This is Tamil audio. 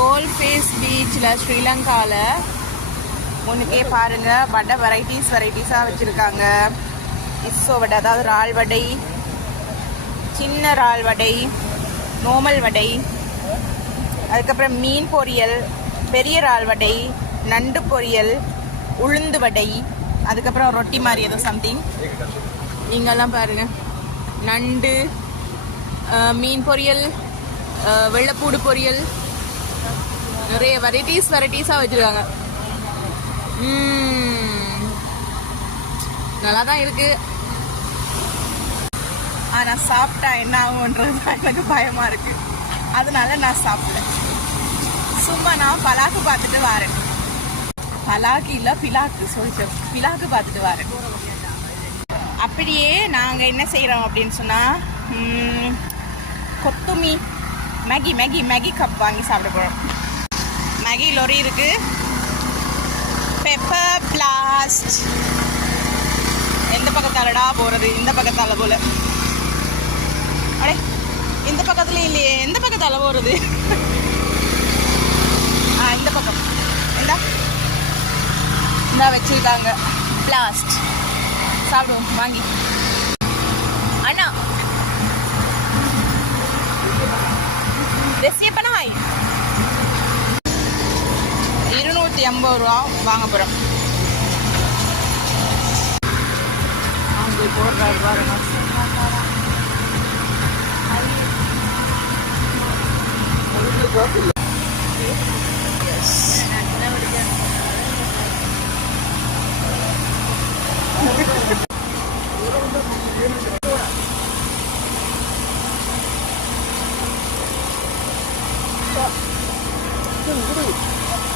கோல்ட் ஃபேஸ் பீச்சில் ஸ்ரீலங்காவில் முன்னுக்கே பாருங்கள் வடை வெரைட்டிஸாக வச்சுருக்காங்க. இஸ்ஸோ வடை, அதாவது இறால் வடை, சின்ன இறால் வடை, நோமல் வடை, அதுக்கப்புறம் மீன் பொரியல், பெரிய இறால் வடை, நண்டு பொரியல், உளுந்து வடை, அதுக்கப்புறம் ரொட்டி மாதிரி ஏதோ சம்திங். இங்கெல்லாம் பாருங்கள் நண்டு, மீன் பொரியல், வெள்ளைப்பூடு பொரியல், நிறைய வெரைட்டிஸாக வச்சுருக்காங்க. நல்லா தான் இருக்குது. ஆனால் சாப்பிட்டா என்ன ஆகுன்றது தான் எனக்கு பயமாக இருக்குது. அதனால நான் சாப்பிட்டேன். சும்மா நான் பலாக்கு பார்த்துட்டு வரேன். பலாக்கு இல்லை பிலாக்கு சொல்லிட்டேன். பிலாக்கு பார்த்துட்டு வரேன். அப்படியே நாங்கள் என்ன செய்கிறோம் அப்படின்னு சொன்னால் கொத்துமி மேகி கப் வாங்கி சாப்பிட போகிறோம். மேகி லொரி இருக்குது. Pepper blast. எந்த பக்கத்தாலடா போகிறது? இந்த பக்கத்தால் போல. அடே இந்த பக்கத்துல இல்லையே. எந்த பக்கத்தால் போகிறது? இந்த பக்கம். இந்த வச்சுருக்காங்க பிளாஸ்ட். சாப்பிடுவோம் வாங்கி. அண்ணா ரெசிபி பண்ணாய் 250 ரூபா வாங்க போகிறோம். அங்கே போடுறாரு பாருங்க.